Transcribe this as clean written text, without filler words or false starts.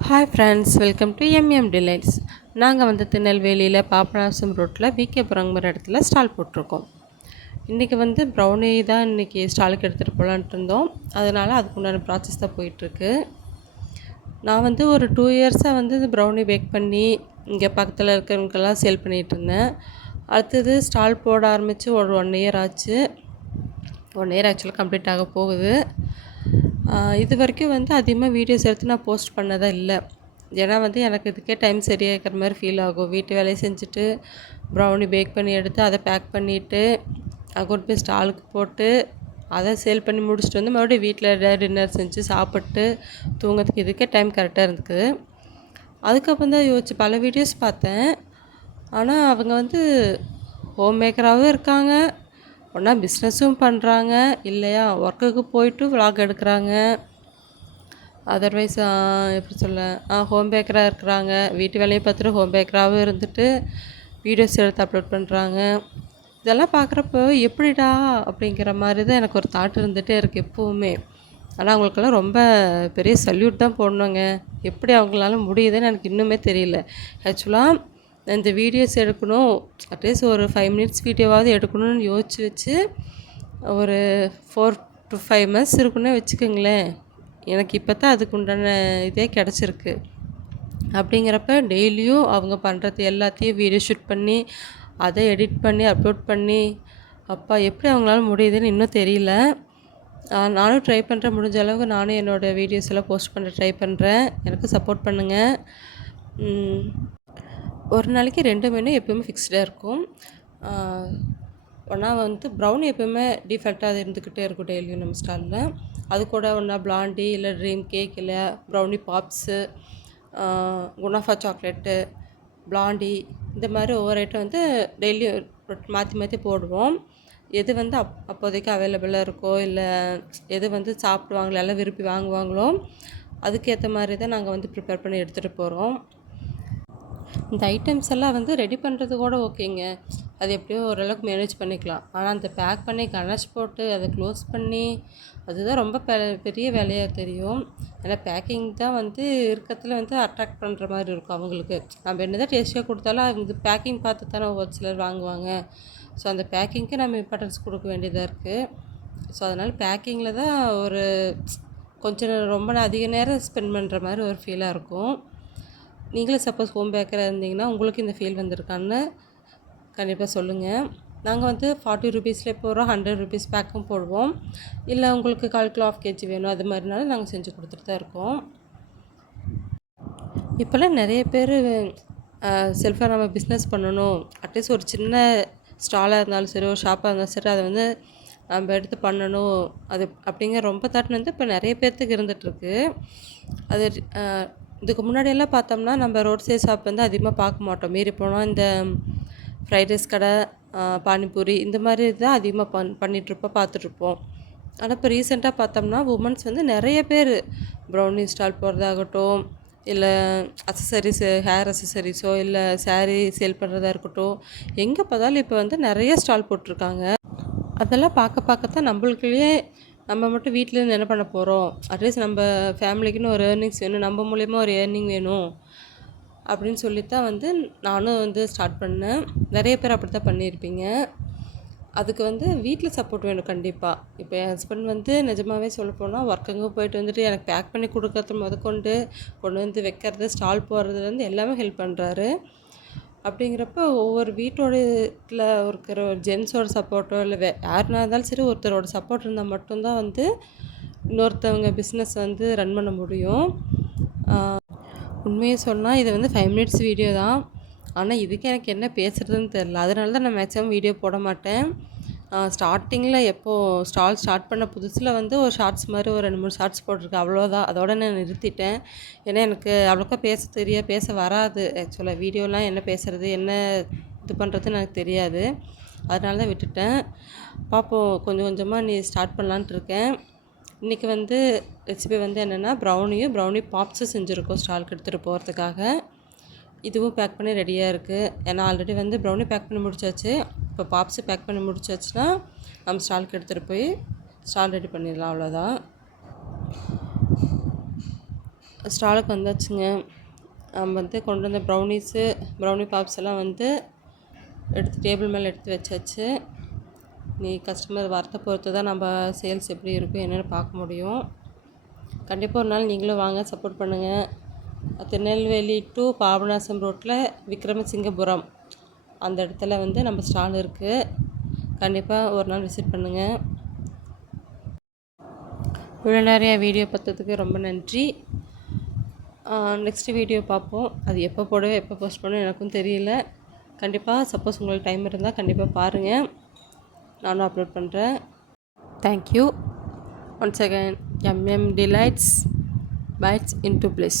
Hi friends, welcome to MM delights. நாங்கள் வந்து திருநெல்வேலியில் பாபநாசம் ரோட்டில் விகேபுரங்கிற இடத்துல ஸ்டால் போட்டிருக்கோம். இன்றைக்கி வந்து ப்ரௌனி தான் இன்றைக்கி ஸ்டாலுக்கு எடுத்துகிட்டு போகலான்ட்டு இருந்தோம். அதனால் அதுக்குண்டான ப்ராசஸ் தான் போயிட்டுருக்கு. நான் வந்து ஒரு 2 இயர்ஸாக வந்து இந்த ப்ரௌனி பேக் பண்ணி இங்கே பக்கத்தில் இருக்கிறவங்களுக்கெல்லாம் சேல் பண்ணிகிட்டு இருந்தேன். அடுத்தது ஸ்டால் போட ஆரம்பித்து ஒரு 1 இயர் ஆச்சு. 1 இயர் ஆக்சுவலாக கம்ப்ளீட் ஆக போகுது. இது வரைக்கும் வந்து அதிகமாக வீடியோஸ் எடுத்து நான் போஸ்ட் பண்ணதா இல்லை. ஏன்னா வந்து எனக்கு இதுக்கே டைம் சரியாக இருக்கிற மாதிரி ஃபீல் ஆகும். வீட்டு வேலையை செஞ்சுட்டு ப்ரௌனி பேக் பண்ணி எடுத்து அதை பேக் பண்ணிவிட்டு கொண்டு போய் ஸ்டாலுக்கு போட்டு அதை சேல் பண்ணி முடிச்சுட்டு வந்து மறுபடியும் வீட்டில் டின்னர் செஞ்சு சாப்பிட்டு தூங்கிறதுக்கு இதுக்கே டைம் கரெக்டாக இருந்துக்குது. அதுக்கப்புறம் தான் யோசிச்சு பல வீடியோஸ் பார்த்தேன். ஆனால் அவங்க வந்து ஹோம் மேக்கராகவும் இருக்காங்க, ஒன்றா பிஸ்னஸும் பண்ணுறாங்க, இல்லையா ஒர்க்குக்கு போயிட்டு விலாக் எடுக்கிறாங்க. அதர்வைஸ் எப்படி சொல்ல, ஹோம் பேக்கராக இருக்கிறாங்க, வீட்டு வேலையை பார்த்துட்டு ஹோம் பேக்கராகவும் இருந்துட்டு வீடியோஸ் எடுத்து அப்லோட் பண்ணுறாங்க. இதெல்லாம் பார்க்குறப்போ எப்படிடா அப்படிங்கிற மாதிரி தான் எனக்கு ஒரு தாட் இருந்துகிட்டே இருக்குது எப்போவுமே. ஆனால் அவங்களுக்கெல்லாம் ரொம்ப பெரிய சல்யூட் தான் போடணுங்க. எப்படி அவங்களால முடியுதுன்னு எனக்கு இன்னுமே தெரியல. ஆக்சுவலாக இந்த வீடியோஸ் எடுக்கணும், அட்லீஸ்ட் ஒரு 5 மினிட்ஸ் வீடியோவாவது எடுக்கணும்னு யோசிச்சு வச்சு ஒரு 4 to 5 months இருக்குன்னே வச்சுக்கோங்களேன். எனக்கு இப்போ தான் அதுக்கு உண்டான இதே கிடச்சிருக்கு. அப்படிங்கிறப்ப டெய்லியும் அவங்க பண்ணுறது எல்லாத்தையும் வீடியோ ஷூட் பண்ணி அதை எடிட் பண்ணி அப்லோட் பண்ணி, அப்பா எப்படி அவங்களால முடியுதுன்னு இன்னும் தெரியல. நானும் ட்ரை பண்ணுறேன், முடிஞ்ச அளவுக்கு நானும் என்னோடய வீடியோஸ் எல்லாம் போஸ்ட் பண்ண ட்ரை பண்ணுறேன். எனக்கு சப்போர்ட் பண்ணுங்கள். ஒரு நாளைக்கு 2 மெனு எப்போயுமே ஃபிக்ஸ்டாக இருக்கும். ஒன்றா வந்து ப்ரௌனி எப்போயுமே டிஃபால்ட்டாக அது இருந்துக்கிட்டே இருக்கும் டெய்லியும் நம்ம ஸ்டாலில். அது கூட ஒன்றா பிளாண்டி இல்லை ட்ரீம் கேக் இல்லை ப்ரௌனி பாப்ஸு, குனாஃபா சாக்லேட்டு, பிளாண்டி, இந்த மாதிரி ஒவ்வொரு ஐட்டம் வந்து டெய்லியும் மாற்றி மாற்றி போடுவோம். எது வந்து அப்போதைக்கு அவைலபிளாக இருக்கோ இல்லை எது வந்து சாப்பிடுவாங்களோ எல்லாம் விரும்பி வாங்குவாங்களோ அதுக்கேற்ற மாதிரி தான் நாங்கள் வந்து ப்ரிப்பேர் பண்ணி எடுத்துகிட்டு போகிறோம். இந்த ஐட்டம்ஸ் எல்லாம் வந்து ரெடி பண்ணுறது கூட ஓகேங்க, அது எப்படியோ ஓரளவுக்கு மேனேஜ் பண்ணிக்கலாம். ஆனால் அந்த பேக் பண்ணி கனெக்ட் போட்டு அதை க்ளோஸ் பண்ணி அதுதான் ரொம்ப பெரிய வேலையாக தெரியும். ஏன்னா பேக்கிங் தான் வந்து இருக்கிறதுல வந்து அட்ராக்ட் பண்ணுற மாதிரி இருக்கும் அவங்களுக்கு. நம்ம என்ன தான் டேஸ்டியாக கொடுத்தாலும் அவங்க பேக்கிங் பார்த்து தானே ஒரு சிலர் வாங்குவாங்க. ஸோ அந்த பேக்கிங்க்கு நம்ம இம்பார்ட்டன்ஸ் கொடுக்க வேண்டியதாக இருக்குது. ஸோ அதனால் பேக்கிங்கில் தான் ஒரு கொஞ்சம் ரொம்ப அதிக நேரம் ஸ்பெண்ட் பண்ணுற மாதிரி ஒரு ஃபீலாக இருக்கும். நீங்களும் சப்போஸ் ஹோம் பேக்கராக இருந்தீங்கன்னா உங்களுக்கு இந்த ஃபீல் வந்திருக்கான்னு கண்டிப்பாக சொல்லுங்கள். நாங்கள் வந்து 40 ரூபீஸ்லேயே போடுறோம், 100 ரூபீஸ் பேக்கும் போடுவோம். இல்லை உங்களுக்கு 1/4 கிலோ 1/2 kg வேணும், அது மாதிரினாலும் நாங்கள் செஞ்சு கொடுத்துட்டு தான் இருக்கோம். இப்போல்லாம் நிறைய பேர் செல்ஃபாக நம்ம பிஸ்னஸ் பண்ணணும், அட்லீஸ்ட் ஒரு சின்ன ஸ்டாலாக இருந்தாலும் சரி, ஒரு ஷாப்பாக இருந்தாலும் சரி, அதை வந்து நம்ம எடுத்து பண்ணணும் அது அப்படிங்கிற ரொம்ப தாட் வந்து இப்போ நிறைய பேர்த்துக்கு இருந்துகிட்ருக்கு. அது இதுக்கு முன்னாடியெல்லாம் பார்த்தோம்னா நம்ம ரோட் சைட் ஷாப் வந்து அதிகமாக பார்க்க மாட்டோம். மீறி போனால் இந்த ஃப்ரைட் ரைஸ் கடை, பானிபூரி, இந்த மாதிரி தான் அதிகமாக பண்ணிகிட்ருப்போம், பார்த்துட்ருப்போம். ஆனால் இப்போ ரீசெண்டாக பார்த்தோம்னா உமன்ஸ் வந்து நிறைய பேர் ப்ரௌனி ஸ்டால் போடுறதாகட்டும், இல்லை அக்சசரிஸு, ஹேர் அக்சசரிஸோ இல்லை சாரீ சேல் பண்ணுறதா இருக்கட்டும், எங்கே பார்த்தாலும் இப்போ வந்து நிறைய ஸ்டால் போட்டிருக்காங்க. அதெல்லாம் பார்க்கத்தான் நம்மளுக்குள்ளேயே நம்ம மட்டும் வீட்டிலேருந்து என்ன பண்ண போகிறோம், அட்லீஸ்ட் நம்ம ஃபேமிலிக்குன்னு ஒரு ஏர்னிங்ஸ் வேணும், நம்ம மூலயமா ஒரு ஏர்னிங் வேணும் அப்படின்னு சொல்லித்தான் வந்து நானும் வந்து ஸ்டார்ட் பண்ணேன். நிறைய பேர் அப்படி தான் பண்ணியிருப்பீங்க. அதுக்கு வந்து வீட்டில் சப்போர்ட் வேணும் கண்டிப்பாக. இப்போ என் ஹஸ்பண்ட் வந்து நிஜமாகவே சொல்லப்போனால் ஒர்க்குங்க போயிட்டு வந்துட்டு எனக்கு பேக் பண்ணி கொடுக்கறது கொண்டு வந்து வைக்கிறது, ஸ்டால் போடுறதுலேருந்து எல்லாமே ஹெல்ப் பண்ணுறாரு. அப்படிங்கிறப்ப ஒவ்வொரு வீட்டோட இருக்கிற ஒரு ஜென்ஸோட சப்போர்ட்டோ இல்லை யாருனா இருந்தாலும் சரி, ஒருத்தரோட சப்போர்ட் இருந்தால் மட்டும்தான் வந்து இன்னொருத்தவங்க பிஸ்னஸ் வந்து ரன் பண்ண முடியும். உண்மையை சொன்னால் இது வந்து 5 மினிட்ஸ் வீடியோ தான். ஆனால் இதுக்கு எனக்கு என்ன பேசுகிறதுன்னு தெரில. அதனால தான் நான் மேக்ஸிமம் வீடியோ போட மாட்டேன். ஸ்டார்டிங்கில் எப்போது ஸ்டார்ட் பண்ண புதுசில் வந்து ஒரு ஷார்ட்ஸ் மாதிரி ஒரு 2-3 ஷார்ட்ஸ் போட்டிருக்கேன், அவ்வளோதான். அதோட நான் நிறுத்திட்டேன். ஏன்னா எனக்கு அவ்வளோக்கா பேச வராது. ஆக்சுவலாக வீடியோலாம் என்ன பேசுகிறது, என்ன இது பண்ணுறதுன்னு எனக்கு தெரியாது. அதனால தான் விட்டுட்டேன். பார்ப்போம், கொஞ்சம் கொஞ்சமாக நீ ஸ்டார்ட் பண்ணலான்ட்டு இருக்கேன். இன்றைக்கி வந்து ரெசிபி வந்து என்னென்னா ப்ரௌனி பாப்ஸும் செஞ்சுருக்கோம் ஸ்டாலுக்கு எடுத்துகிட்டு போகிறதுக்காக. இதுவும் பேக் பண்ணி ரெடியாக இருக்குது. ஏன்னா ஆல்ரெடி வந்து ப்ரௌனி பேக் பண்ணி முடிச்சாச்சு. இப்போ பாப்ஸு பேக் பண்ணி முடிச்சாச்சுன்னா நம்ம ஸ்டாலுக்கு எடுத்துகிட்டு போய் ஸ்டால் ரெடி பண்ணிடலாம், அவ்வளோதான். ஸ்டாலுக்கு வந்தாச்சுங்க. நம்ம வந்து கொண்டு வந்த ப்ரௌனி பாப்ஸ் எல்லாம் வந்து எடுத்து டேபிள் மேலே எடுத்து வச்சாச்சு. நீ கஸ்டமர் வரத்தை பொறுத்து தான் நம்ம சேல்ஸ் எப்படி இருக்கும் என்னென்னு பார்க்க முடியும். கண்டிப்பாக ஒரு நாள் நீங்களும் வாங்க, சப்போர்ட் பண்ணுங்கள். திருநெல்வேலி டு பாபநாசம் ரோட்டில் விக்ரமசிங்கபுரம் அந்த இடத்துல வந்து நம்ம ஸ்டால் இருக்குது. கண்டிப்பாக ஒரு நாள் விசிட் பண்ணுங்கள். இவ்வளோ நிறைய வீடியோ பார்த்ததுக்கு ரொம்ப நன்றி. நெக்ஸ்ட்டு வீடியோ பார்ப்போம். அது எப்போ போடுவேன் எப்போ போஸ்ட் பண்ணுவேன் எனக்கும் தெரியல. கண்டிப்பாக சப்போஸ் உங்களுக்கு டைம் இருந்தால் கண்டிப்பாக பாருங்கள், நானும் அப்லோட் பண்ணுறேன். Thank you once again. MM Delights bites into bliss.